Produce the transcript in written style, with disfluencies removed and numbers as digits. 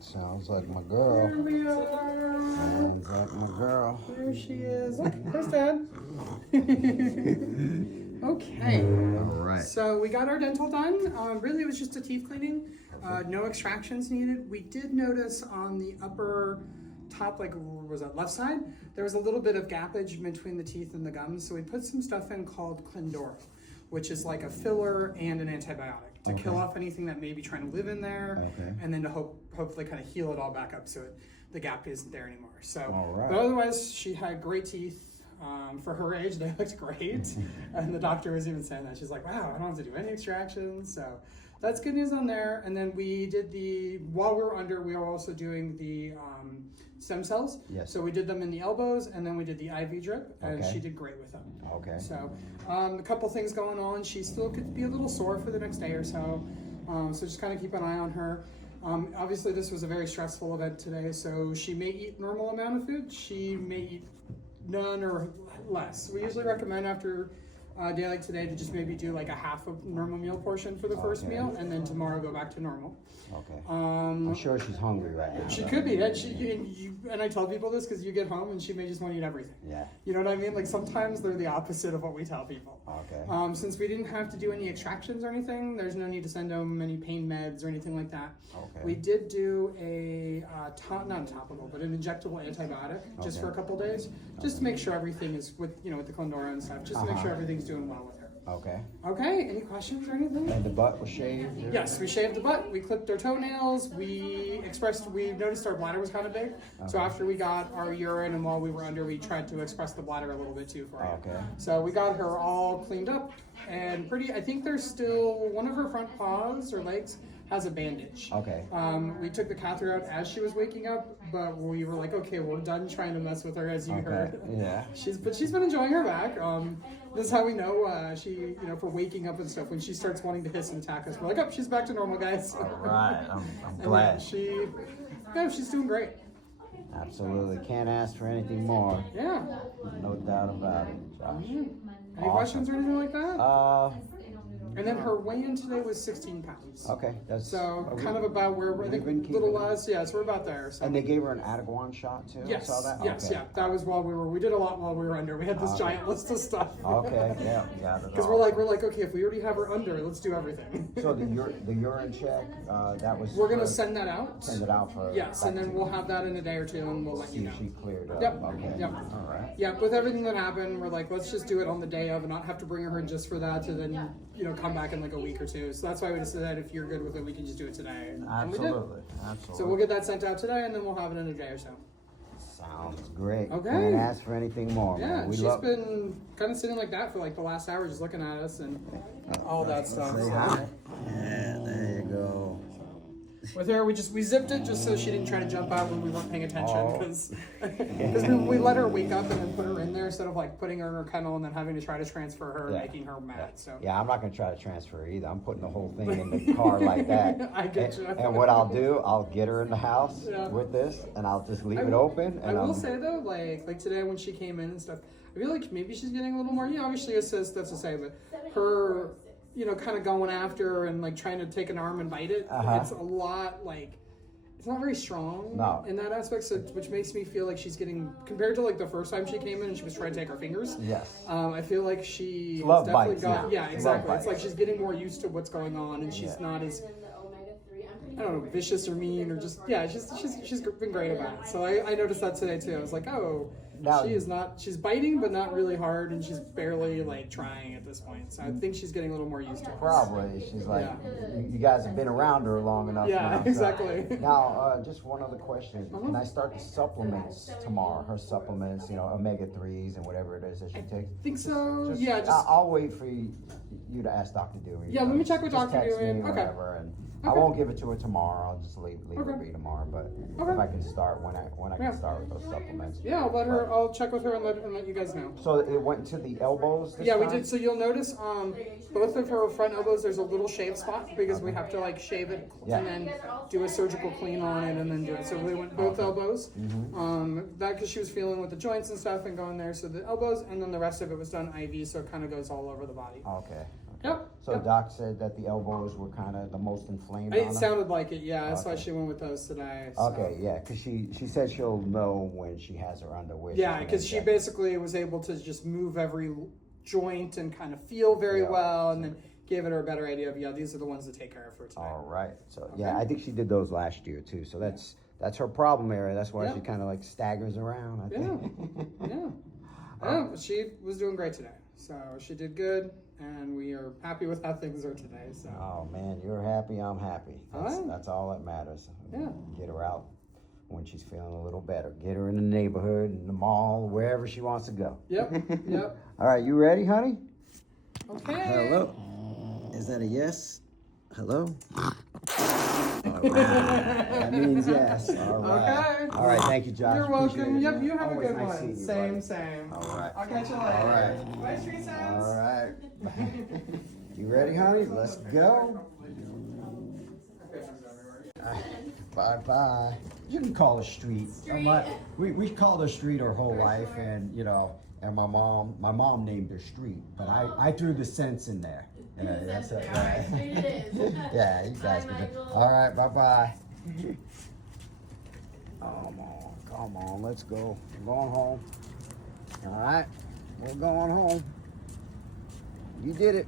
Sounds like my girl. Here we are. Sounds like my girl. There she is. Oh, there's Dad. Okay. All right. So we got our dental done. Really, it was just a teeth cleaning. No extractions needed. We did notice on the upper top, like, was that left side? There was a little bit of gappage between the teeth and the gums. So we put some stuff in called Clendora, which is like a filler and an antibiotic to kill off anything that may be trying to live in there, and then to hopefully kind of heal it all back up so the gap isn't there anymore. So, but otherwise, she had great teeth. For her age, they looked great. And the doctor was even saying that. She's like, wow, I don't have to do any extractions. So that's good news on there. And then we did while we were under, we were also doing the stem cells. Yes. So we did them in the elbows, and then we did the IV drip, and she did great with them. Okay. So a couple things going on. She still could be a little sore for the next day or so. So just kind of keep an eye on her. Obviously, this was a very stressful event today, so she may eat normal amount of food. She may eat none or less. We usually recommend after a day like today to just maybe do like a half of normal meal portion for the first meal, and then tomorrow go back to normal. Okay. I'm sure she's hungry right now. She could be. And I tell people this because you get home and she may just want to eat everything. Yeah. You know what I mean? Like sometimes they're the opposite of what we tell people. Okay. Since we didn't have to do any extractions or anything, there's no need to send them any pain meds or anything like that. Okay. We did do a not a topical, but an injectable antibiotic just for a couple days, just to make sure everything is with the Clendora and stuff, just to make sure everything's doing well with her. Okay. Okay. Any questions or anything? And the butt was shaved? Yes, we shaved the butt. We clipped our toenails. We noticed our bladder was kind of big. So after we got our urine and while we were under, we tried to express the bladder a little bit too for her. Okay. So we got her all cleaned up and I think there's still one of her front paws or legs has a bandage. Okay. We took the catheter out as she was waking up, but we were like, okay, we're done trying to mess with her, as you heard. Yeah. She's been enjoying her back. This is how we know she, for waking up and stuff. When she starts wanting to hiss and attack us, we're like, oh, she's back to normal, guys. All right. I'm glad. She's doing great. Absolutely. Can't ask for anything more. Yeah. No doubt about it, Josh. Any questions or anything like that? And then her weigh-in today was 16 pounds. Okay, that's kind of about where I think a little less. Yeah, so we're about there. So. And they gave her an Atiguan shot too. Yes. Saw that? Yes. Okay. Yeah. That was while we did a lot while we were under. We had this giant list of stuff. Okay. Yeah. Because we're like, okay, if we already have her under, let's do everything. So the urine check, that was. We're gonna send that out. Send it out for. Yes, and then we'll have that in a day or two, and we'll let you know. She cleared up. Yep. Okay. Yep. All right. Yeah. With everything that happened, we're like, let's just do it on the day of, and not have to bring her in just for that, to then come back in like a week or two. So that's why we decided if you're good with it, we can just do it today. Absolutely. So we'll get that sent out today, and then we'll have it in a day or so. Sounds great. Okay. Can't ask for anything more. Yeah, man. she's been kind of sitting like that for like the last hour, just looking at us and all that stuff. Say hi. Yeah, there you go. With her, we zipped it just so she didn't try to jump out when we weren't paying attention, because we let her wake up and then put her in there instead of like putting her in her kennel and then having to try to transfer her, making her mad. So yeah, I'm not gonna try to transfer her either. I'm putting the whole thing in the car like that. I get you. And what I'll do, I'll get her in the house with this, and I'll just leave it open. And I will say though, like today when she came in and stuff, I feel like maybe she's getting a little more. Obviously it says stuff to say, but her. Kind of going after her and like trying to take an arm and bite it. It's a lot it's not very strong in that aspect, so, which makes me feel like she's getting, compared to like the first time she came in and she was trying to take her fingers. Yes. I feel like she love definitely bites got, now. yeah, exactly. It's like she's getting more used to what's going on, and she's not as, I don't know, vicious or mean or just, she's been great about it. So I noticed that today too. I was like, oh, she is not, she's biting, but not really hard, and she's barely like trying at this point. So I think she's getting a little more used to it. Probably. She's like, you guys have been around her long enough. Yeah, now, exactly. So. Now, just one other question. Can I start the supplements tomorrow? Her supplements, omega-3s and whatever it is that she takes? I think so. I'll wait for you to ask Dr. Dewey. Yeah, let me check with Dr. Text Dewey. me whatever, and I won't give it to her tomorrow. I'll just leave it be tomorrow. But if I can start when I can start with those supplements. Yeah, I'll let her I'll check with her and let you guys know. So it went to the elbows this Yeah, we time? did. So you'll notice both of her front elbows. There's a little shave spot because we have to like shave it Yeah. and then do a surgical clean on it and then do it. So we went both elbows. That because she was feeling with the joints and stuff and going there. So the elbows and then the rest of it was done IV. So it kind of goes all over the body. Okay. Yep. So yep. doc said that the elbows were kind of the most inflamed on It her? sounded like it. Yeah, that's why Okay. she went with those today. So. Okay, yeah, because she said she'll know when she has her underwear. Yeah, because she basically was able to just move every joint and kind of feel very Yeah. well, and then gave it her a better idea of these are the ones to take care of for today. All right. So Okay. yeah, I think she did those last year too. So that's her problem area. That's why Yeah. she kind of like staggers around. I think. Yeah. Yeah, but she was doing great today. So she did good, and we are happy with how things are today. So Oh man, you're happy. I'm happy. All right. That's all that matters. Yeah. Get her out when she's feeling a little better. Get her in the neighborhood, in the mall, wherever she wants to go. Yep. Yep. All right, you ready, honey? Okay. Hello. Is that a yes? Hello? All right. That means yes. All right. Okay. All right, thank you, Josh. You're Appreciate welcome. it, Yep, man. you have Always a good nice one. seeing you, Same, buddy. same. All right. I'll catch you later. All right. Bye, Street Sounds. All right. You ready, honey? Let's go. Bye-bye. You can call it street. We called her street her whole life, and and my mom named her street, but I threw the sense in there. Yeah, that's it. Alright, street it is. Yeah, you guys Bye, can do. Michael. All right, bye-bye. Come on, let's go. We're going home. All right, we're going home. You did it.